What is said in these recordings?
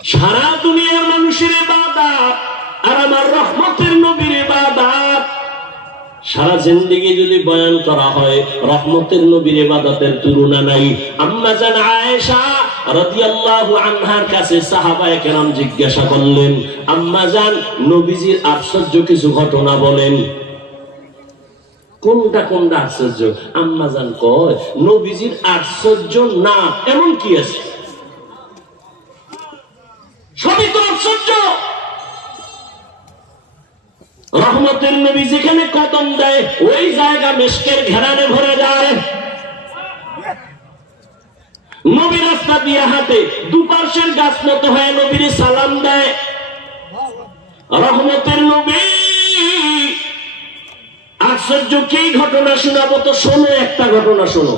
সারা দুনিয়ার মানুষের ইবাদত আর আমার রহমতের নবীর ইবাদত। সারা জিন্দেগি যদি বয়ান করা হয়, রহমতের নবীর ইবাদতের তুলনা নাই। আম্মা জান আয়েশা রাদিয়াল্লাহু আনহার কাছে সাহাবায়ে কেরাম জিজ্ঞাসা করলেন, আম্মা জান নবীজির আশ্চর্য কিছু ঘটনা বলেন। কোনটা কোনটা আশ্চর্য? আম্মা জান কয়, নবীজির আশ্চর্য না এমন কি আছে? সবই তো আশ্চর্য। রহমতের নবী যেখানে কদম দেয় ওই জায়গা মেশকের ঘেরানে ভরে যায়। নবী রাস্তা দিয়ে হাঁটে, দুপাশের গাছ মতো হয়ে নবীর সালাম দেয়। রহমতের নবী আশ্চর্য কি ঘটনা শোনাবো? তো শোনো, একটা ঘটনা শোনো।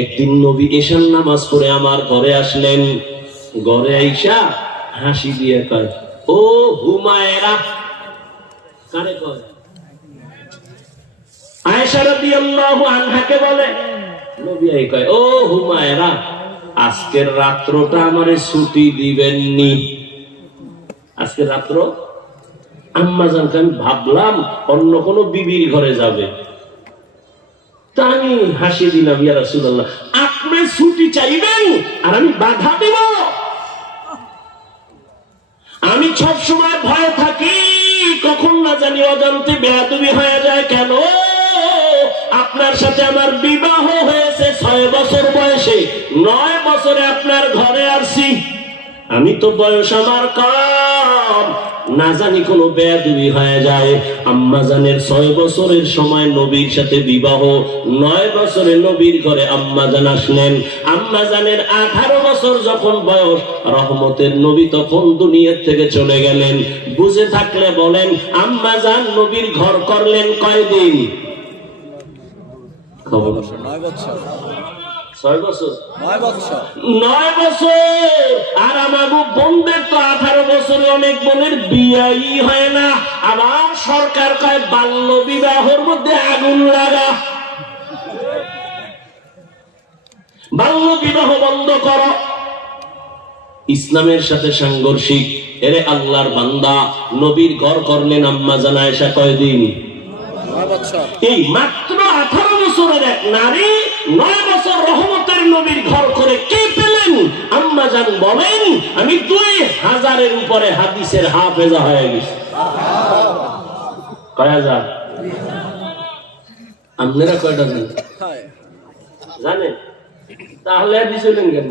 একদিন নবী এশার নামাজ পড়ে আমার ঘরে আসলেন। ঘরে আইসা হাসি দিয়ে কয়, ও হুমায়রা। কারে কয়? আয়েশা রাদিয়াল্লাহু আনহাকে বলে। নবী এই কয়, ও হুমায়রা, আজকের রাত্রটা আমারে ছুটি দিবেননি? আজকের রাত্র? আম্মা জানকে আমি ভাবলাম অন্য কোন বিবির ঘরে যাবে, তা আমি হাসি দিলাম, ইয়া রাসূলুল্লাহ আপনি ছুটি চাইবেন আর আমি বাধা দিব? আমি সব সময় ভয় থাকি কখন না জানি অজান্তে বেয়াদবি হয়ে যায়। কেন? আপনার সাথে আমার বিবাহ হয়েছে 6 বছর বয়সে, 9 বছরে আপনার ঘরে আসছি। আমি তো বয়স আমার কম, না জানি কোনো বেয়াদবি হয়ে যায়। আম্মা জানের 6 বছরের সময় নবীর সাথে বিবাহ, 9 বছরে নবীর ঘরে আম্মা জান আসলেন। আম্মা জানের 18 বছর যখন বয়স, রহমতের নবী তখন দুনিয়ার থেকে চলে গেলেন। বুঝে থাকলে বলেন, আম্মা জান নবীর ঘর করলেন কয়দিন? খবর 9 বছর। 6 বছর, 9 বছর। 9 বছর। আর আমার বোনদের তো 18 বছরে অনেক বোনের বিয়েই হয় না। আবার সরকার কয় বাল্য বিবাহের মধ্যে আগুন লাগা, বাল্য বিবাহ বন্ধ করো। ইসলামের সাথে সাংঘর্ষিক। এরে আল্লাহর বান্দা, নবীর ঘর করলেন আম্মা জান আয়েশা কয়দিন? 9 বছর। এই মাত্র 18 বছরের এক নারী 9 বছর রহমতের নবীর ঘর করে কে পেলেন? আম্মা জান বলেন, আমি 2000-এর উপরে হাদিসের হাফেজা হয়ে গেছি। কয় হাজার? আপনারা কয়টা জানেন? জানেন? তাহলে হাদিস হলেন কেন?